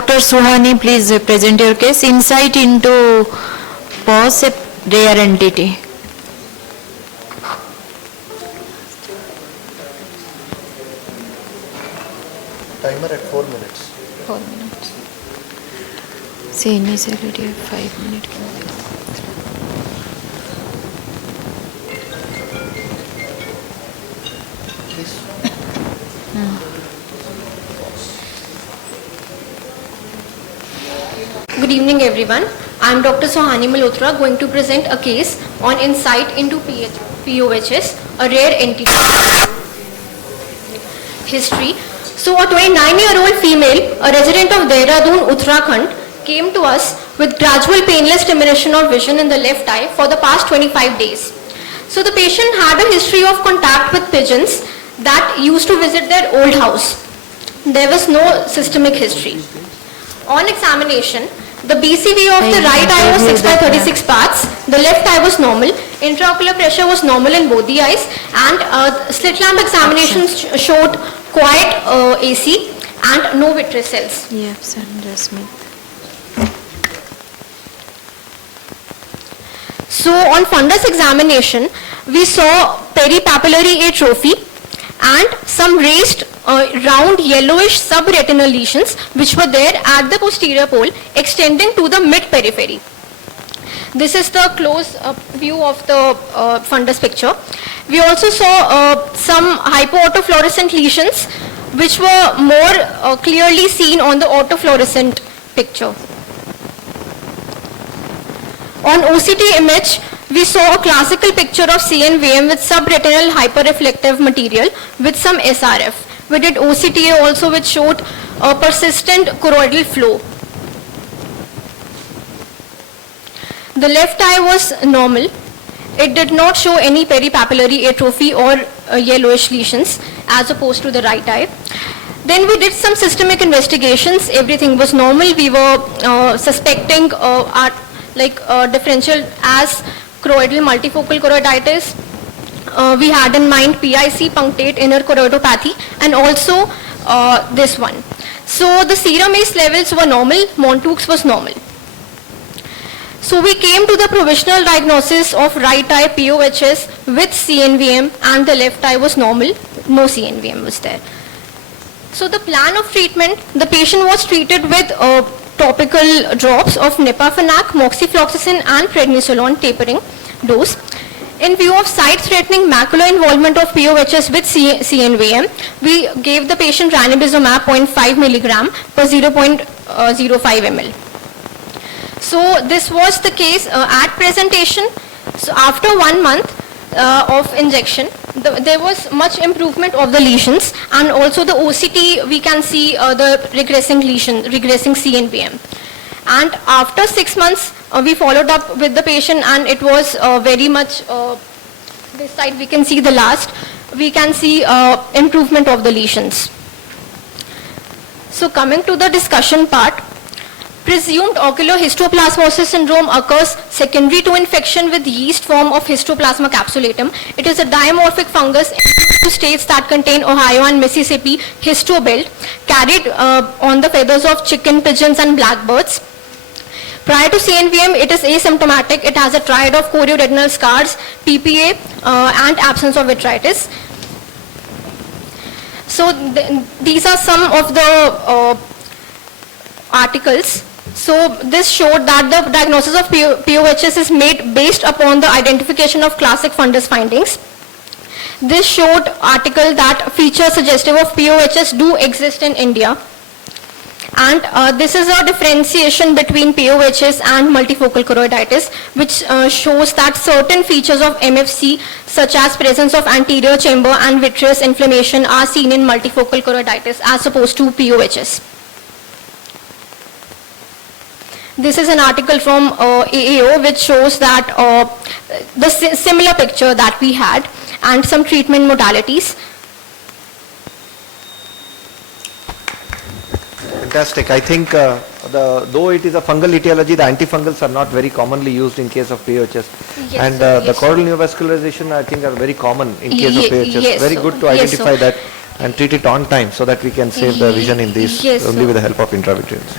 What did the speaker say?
Dr. Suhani, please present your case. Insight into POHS, a rare entity. Timer at 4 minutes. 4 minutes. See, initially 5 minutes. Please. Good evening everyone. I am Dr. Suhani Malhotra going to present a case on insight into POHS, a rare entity. History. So a 29-year-old female, a resident of Dehradun, Uttarakhand, came to us with gradual painless diminution of vision in the left eye for the past 25 days. So the patient had a history of contact with pigeons that used to visit their old house. There was no systemic history. On examination, the BCV of the right eye was 6/36 parts, the left eye was normal, intraocular pressure was normal in both the eyes, and slit lamp examinations showed quiet AC and no vitreous cells. Yes, Smith. So on fundus examination, we saw peripapillary atrophy and some raised round yellowish subretinal lesions which were there at the posterior pole extending to the mid-periphery. This is the close view of the fundus picture. We also saw some hypoautofluorescent lesions which were more clearly seen on the autofluorescent picture. On OCT image, we saw a classical picture of CNVM with subretinal hyperreflective material with some SRF. We did OCTA also which showed a persistent choroidal flow. The left eye was normal. It did not show any peripapillary atrophy or yellowish lesions as opposed to the right eye. Then we did some systemic investigations. Everything was normal. We were suspecting differential as choroidal multifocal choroiditis. We had in mind PIC, punctate inner choroidopathy, and also this one. So the serum ACE levels were normal, Montaux was normal. So we came to the provisional diagnosis of right eye POHS with CNVM and the left eye was normal, no CNVM was there. So the plan of treatment, the patient was treated with topical drops of Nipafenac, moxifloxacin and prednisolone tapering dose. In view of sight-threatening macular involvement of POHS with CNVM, we gave the patient ranibizumab 0.5 milligram per 0.05 ml. So this was the case at presentation. So after 1 month of injection, there was much improvement of the lesions, and also the OCT we can see the regressing lesion, regressing CNVM. And after 6 months, we followed up with the patient, and it was very much, this side we can see the last, we can see improvement of the lesions. So coming to the discussion part, presumed ocular histoplasmosis syndrome occurs secondary to infection with yeast form of Histoplasma capsulatum. It is a dimorphic fungus in states that contain Ohio and Mississippi histobelt carried on the feathers of chicken, pigeons and blackbirds. Prior to CNVM, it is asymptomatic. It has a triad of chorioretinal scars, PPA and absence of vitritis. So these are some of the articles. So this showed that the diagnosis of POHS is made based upon the identification of classic fundus findings. This showed article that features suggestive of POHS do exist in India. And this is a differentiation between POHS and multifocal choroiditis, which shows that certain features of MFC, such as presence of anterior chamber and vitreous inflammation, are seen in multifocal choroiditis as opposed to POHS. This is an article from AAO which shows that the similar picture that we had and some treatment modalities. Fantastic. I think though it is a fungal etiology, the antifungals are not very commonly used in case of POHS. Yes, and sir, the choroidal neovascularization I think are very common in case of POHS. Yes, very good to identify that and treat it on time so that we can save the vision in these only with the help of intravitreal.